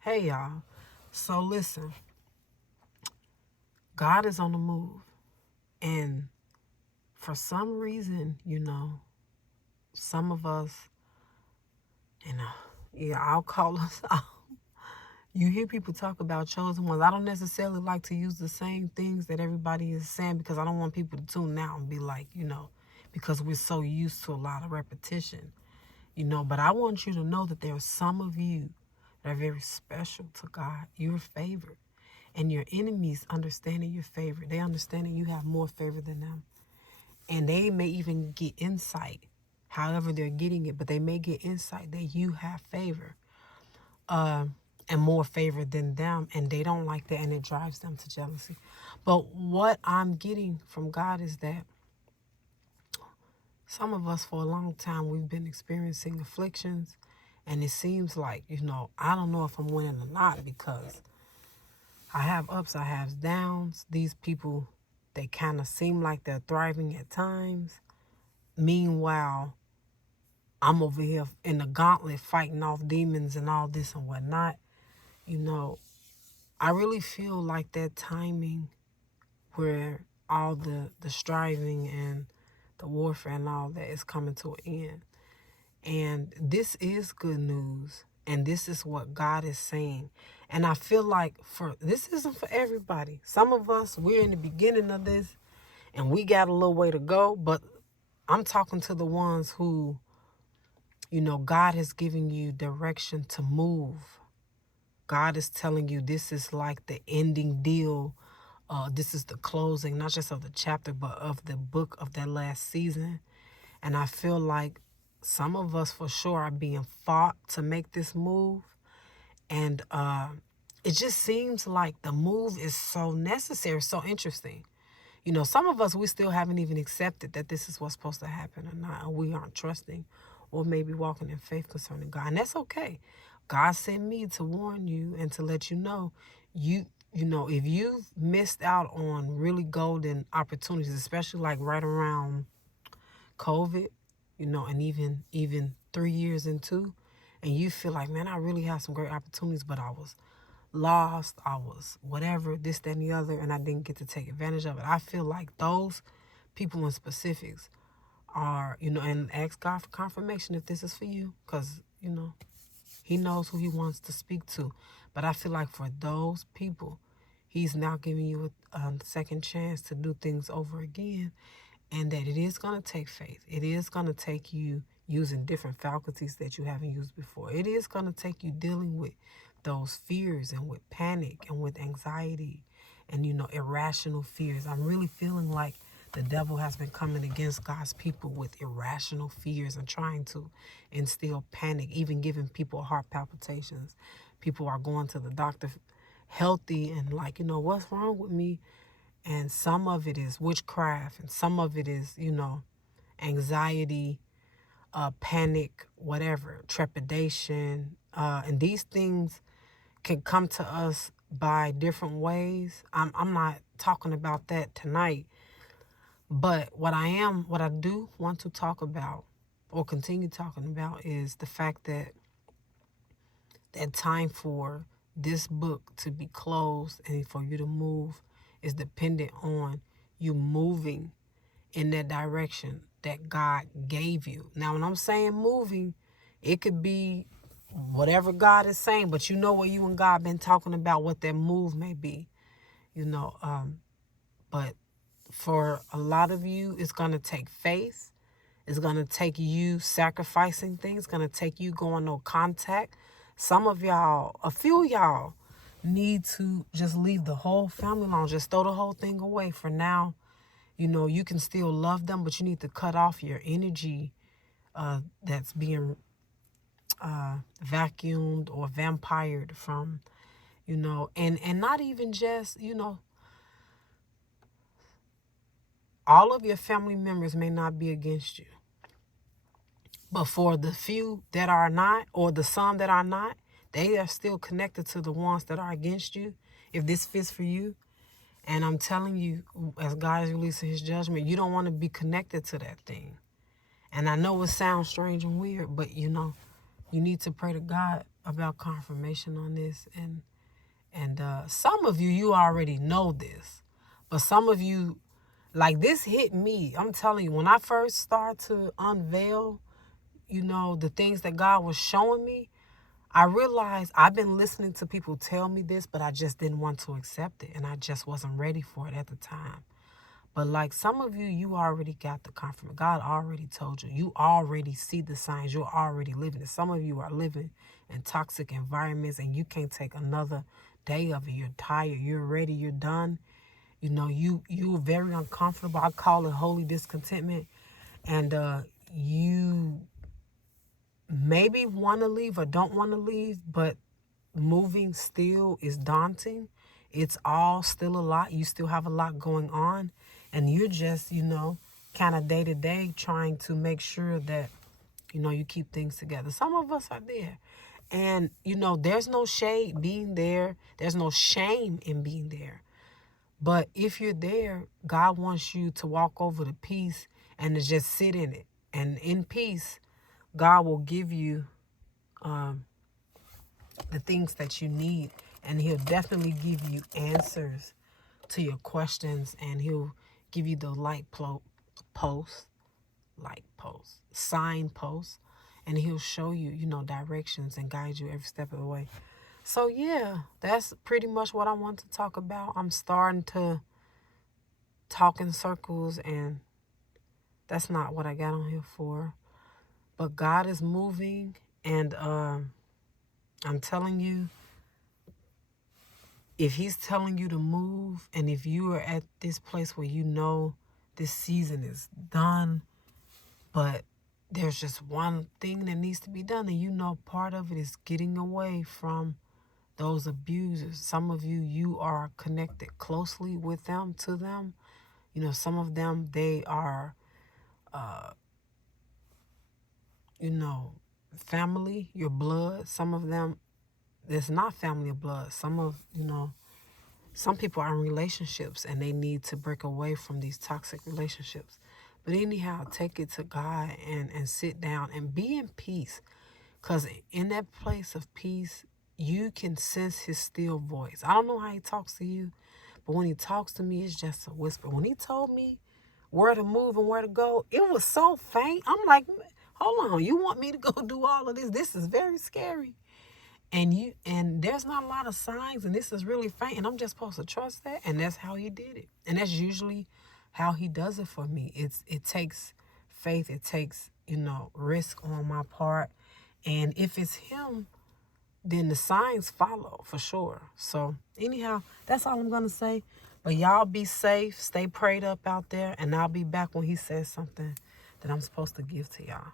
Hey, y'all. So, listen, God is on the move. And for some reason, some of us, yeah, I'll call us out. You hear people talk about chosen ones. I don't necessarily like to use the same things that everybody is saying because I don't want people to tune out and be like, because we're so used to a lot of repetition, But I want you to know that there are some of you that are very special to God. You're favored. And your enemies understanding your favor. They understanding you have more favor than them. And they may even get insight, however they're getting it, but they may get insight that you have favor and more favor than them. And they don't like that, and it drives them to jealousy. But what I'm getting from God is that some of us for a long time, we've been experiencing afflictions. And it seems like, I don't know if I'm winning or not because I have ups, I have downs. These people, they kind of seem like they're thriving at times. Meanwhile, I'm over here in the gauntlet fighting off demons and all this and whatnot. I really feel like that timing where all the striving and the warfare and all that is coming to an end. And this is good news. And this is what God is saying. And I feel like this isn't for everybody. Some of us, we're in the beginning of this and we got a little way to go. But I'm talking to the ones who, God has given you direction to move. God is telling you this is like the ending deal. This is the closing, not just of the chapter, but of the book of that last season. And I feel like some of us for sure are being fought to make this move. And it just seems like the move is so necessary, so interesting. Some of us, we still haven't even accepted that this is what's supposed to happen or not. Or we aren't trusting or maybe walking in faith concerning God. And that's okay. God sent me to warn you and to let you know, if you've missed out on really golden opportunities, especially like right around COVID, and even 3 years into, and you feel like, man, I really had some great opportunities, but I was lost, I was whatever, this, that, and the other, and I didn't get to take advantage of it. I feel like those people in specifics are, and ask God for confirmation if this is for you, because, he knows who he wants to speak to. But I feel like for those people, he's now giving you a second chance to do things over again, and that it is going to take faith. It is going to take you using different faculties that you haven't used before. It is going to take you dealing with those fears and with panic and with anxiety and, irrational fears. I'm really feeling like the devil has been coming against God's people with irrational fears and trying to instill panic, even giving people heart palpitations. People are going to the doctor healthy and like, what's wrong with me? And some of it is witchcraft, and some of it is, anxiety, panic, whatever, trepidation. And these things can come to us by different ways. I'm not talking about that tonight. But what I do want to talk about or continue talking about is the fact that time for this book to be closed and for you to move is dependent on you moving in that direction that God gave you. Now, when I'm saying moving, it could be whatever God is saying, but what you and God been talking about, what that move may be, but for a lot of you, it's going to take faith. It's going to take you sacrificing things. It's going to take you going no contact. Some of y'all, a few of y'all, need to just leave the whole family alone. Just throw the whole thing away for now. You can still love them, but you need to cut off your energy that's being vacuumed or vampired from, and not even just, all of your family members may not be against you. But for the few that are not, or the some that are not, they are still connected to the ones that are against you, if this fits for you. And I'm telling you, as God is releasing his judgment, you don't want to be connected to that thing. And I know it sounds strange and weird, but you need to pray to God about confirmation on this, and some of you already know this, but some of you, like, this hit me. I'm telling you, when I first started to unveil, the things that God was showing me, I realized I've been listening to people tell me this, but I just didn't want to accept it, and I just wasn't ready for it at the time. But like some of you, you already got the confirmation. God already told you. You already see the signs. You're already living it. Some of you are living in toxic environments, and you can't take another day of it. You're tired. You're ready. You're done. You're very uncomfortable. I call it holy discontentment. And you maybe want to leave or don't want to leave, but moving still is daunting. It's all still a lot. You still have a lot going on. And you're just, kind of day to day trying to make sure that, you keep things together. Some of us are there. And, there's no shade being there. There's no shame in being there. But if you're there, God wants you to walk over to peace and to just sit in it. And in peace, God will give you the things that you need. And he'll definitely give you answers to your questions. And he'll give you the signposts. And he'll show you, directions and guide you every step of the way. So, yeah, that's pretty much what I want to talk about. I'm starting to talk in circles, and that's not what I got on here for. But God is moving, and I'm telling you, if he's telling you to move, and if you are at this place where this season is done, but there's just one thing that needs to be done, and part of it is getting away from those abusers. Some of you are connected closely with them, to them. Some of them, they are, family, your blood. Some of them, it's not family or blood. Some people are in relationships and they need to break away from these toxic relationships. But anyhow, take it to God and sit down and be in peace. Because in that place of peace, you can sense his still voice. I don't know how he talks to you, but when he talks to me, it's just a whisper. When he told me where to move and where to go, it was so faint. I'm like, hold on, you want me to go do all of this? This is very scary. And there's not a lot of signs, and this is really faint, and I'm just supposed to trust that. And that's how he did it. And that's usually how he does it for me. It takes faith, it takes, risk on my part. And if it's him, then the signs follow for sure. So anyhow, that's all I'm going to say. But y'all be safe, stay prayed up out there, and I'll be back when he says something that I'm supposed to give to y'all.